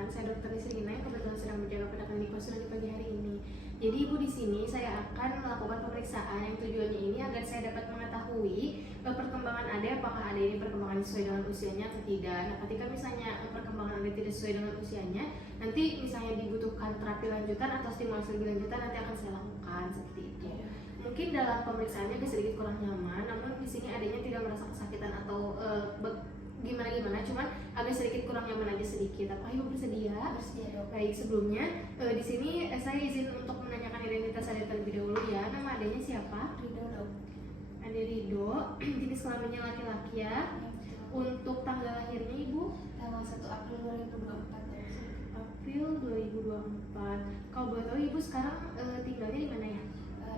Perkenalkan, saya Dr. Nisrina yang kebetulan sedang menjaga pada klinik konsulen di pagi hari ini. Jadi Ibu di sini saya akan melakukan pemeriksaan yang tujuannya ini agar saya dapat mengetahui perkembangan Ade, apakah Ade ini perkembangan sesuai dengan usianya atau tidak. Nah, ketika misalnya perkembangan Ade tidak sesuai dengan usianya, nanti misalnya dibutuhkan terapi lanjutan atau stimulasi lebih lanjutan nanti akan saya lakukan seperti itu. Mungkin dalam pemeriksaannya agak sedikit kurang nyaman, namun di sini adanya tidak merasa kesakitan atau gimana, cuman agak sedikit kurang nyaman aja sedikit. Apakah Ibu bersedia? Bersedia, Dok. Baik, sebelumnya di sini saya izin untuk menanyakan identitas Ade terlebih dahulu ya. Nama adanya siapa? Ridho, Dok. Ade Ridho, jenis kelaminnya laki-laki ya. Untuk tanggal lahirnya Ibu? Tanggal 1 April 2024, Dok. April 2024. Kalau boleh tahu Ibu sekarang tinggalnya di mana ya?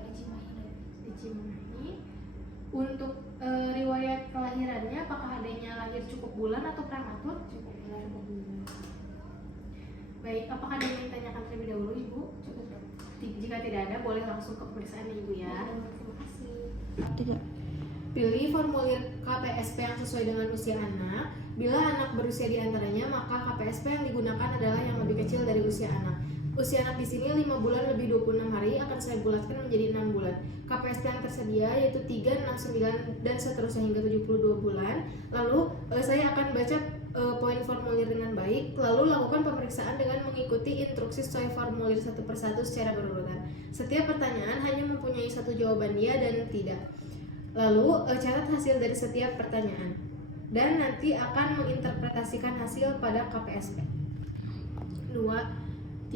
Di Cimahi, Dok. Di Cimahi. Untuk riwayat kelahirannya, apakah adanya lahir cukup bulan atau prematur? Cukup bulan. Baik, apakah ada yang ditanyakan terlebih dahulu Ibu? Cukup, Dok. Jika tidak ada, boleh langsung ke pemeriksaan Ibu ya. Terima kasih. Tidak. Pilih formulir KPSP yang sesuai dengan usia anak. Bila anak berusia di antaranya, maka KPSP yang digunakan adalah yang lebih kecil dari usia anak. Usia anak di sini 5 bulan lebih 26 hari akan saya bulatkan menjadi 6 bulan. KPSP yang tersedia yaitu 3, 6, 9 dan seterusnya hingga 72 bulan. Lalu saya akan baca poin formulir dengan baik, lalu lakukan pemeriksaan dengan mengikuti instruksi sesuai formulir satu persatu secara berurutan. Setiap pertanyaan hanya mempunyai satu jawaban ya dan tidak. Lalu catat hasil dari setiap pertanyaan dan nanti akan menginterpretasikan hasil pada KPSP. 2,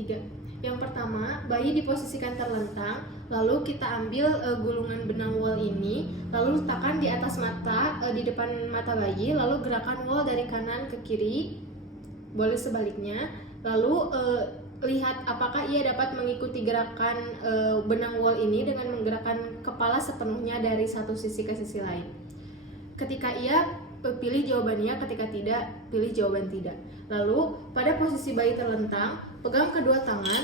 3. Yang pertama, bayi diposisikan terlentang, lalu kita ambil gulungan benang wol ini, lalu letakkan di atas mata, di depan mata bayi, lalu gerakan wol dari kanan ke kiri, boleh sebaliknya, lalu lihat apakah ia dapat mengikuti gerakan benang wol ini dengan menggerakkan kepala sepenuhnya dari satu sisi ke sisi lain. Ketika ia, pilih jawabannya, ketika tidak, pilih jawaban tidak. Lalu pada posisi bayi terlentang, pegang kedua tangan,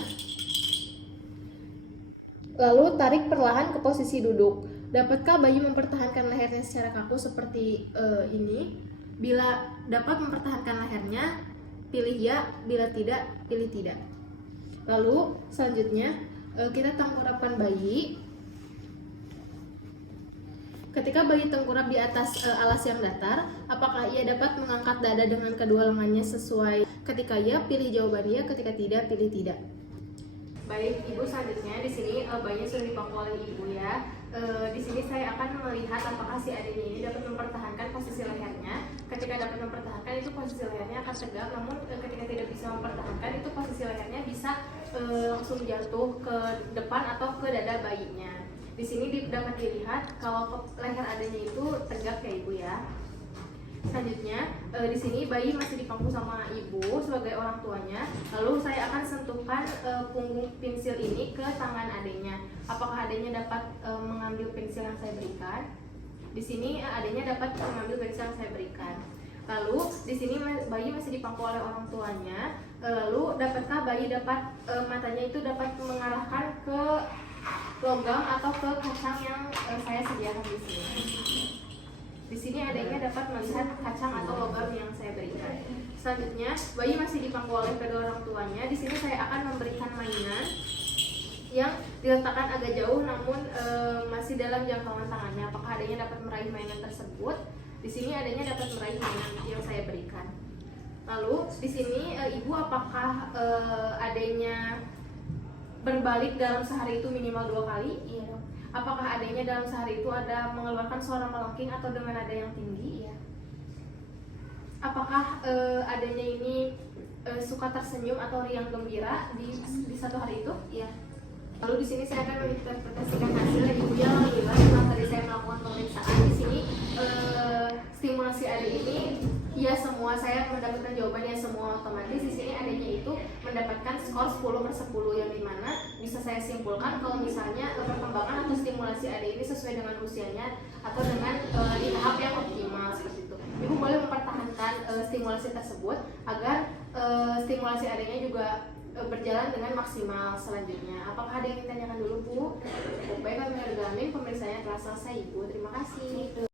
lalu tarik perlahan ke posisi duduk. Dapatkah bayi mempertahankan lehernya secara kaku seperti ini? Bila dapat mempertahankan lehernya, pilih ya, bila tidak, pilih tidak. Lalu selanjutnya kita tengkurapkan bayi. Ketika bayi tengkurap di atas alas yang datar, apakah ia dapat mengangkat dada dengan kedua lengannya sesuai? Ketika ya, pilih jawaban ya, ketika tidak, pilih tidak. Baik, Ibu, selanjutnya di sini bayinya sudah dipangku oleh Ibu ya. Di sini saya akan melihat apakah si adiknya ini dapat mempertahankan posisi lehernya. Ketika dapat mempertahankan, itu posisi lehernya akan tegak. Namun ketika tidak bisa mempertahankan, itu posisi lehernya bisa langsung jatuh ke depan atau ke dada bayinya. Di sini dapat dilihat kalau leher adanya itu tegak ya Ibu ya. Selanjutnya di sini bayi masih dipangku sama Ibu sebagai orang tuanya. Lalu saya akan sentuhkan punggung pensil ini ke tangan adanya. Apakah adanya dapat mengambil pensil yang saya berikan? Di sini adanya dapat mengambil pensil yang saya berikan. Lalu di sini bayi masih dipangku oleh orang tuanya. Lalu dapatkah bayi dapat matanya itu dapat mengarahkan ke logam atau ke kacang yang saya sediakan di sini. Di sini adanya dapat melihat kacang atau logam yang saya berikan. Selanjutnya, bayi masih dipangku oleh kedua orang tuanya. Di sini saya akan memberikan mainan yang diletakkan agak jauh, namun masih dalam jangkauan tangannya. Apakah adanya dapat meraih mainan tersebut? Di sini adanya dapat meraih mainan yang saya berikan. Lalu di sini Ibu, apakah adanya berbalik dalam sehari itu minimal 2 kali? Iya, Dok. Apakah adanya dalam sehari itu ada mengeluarkan suara melengking atau dengan nada yang tinggi? Iya. Apakah adanya ini suka tersenyum atau riang gembira di satu hari itu? Iya. Lalu di sini saya akan menginterpretasikan hasil yang Ibu yang menilai setelah tadi saya melakukan pemeriksaan. Di sini stimulasi AD ini ya semua, saya mendapatkan jawabannya semua otomatis. Di sini adanya itu mendapatkan skor 10/10 yang dimana bisa saya simpulkan kalau misalnya perkembangan atau stimulasi AD ini sesuai dengan usianya atau dengan di tahap yang optimal seperti itu. Ibu boleh mempertahankan stimulasi tersebut agar stimulasi AD-nya juga berjalan dengan maksimal selanjutnya. Apakah ada yang ditanyakan dulu Bu? Baik, kami Gamin, pemeriksaannya telah selesai Ibu. Terima kasih.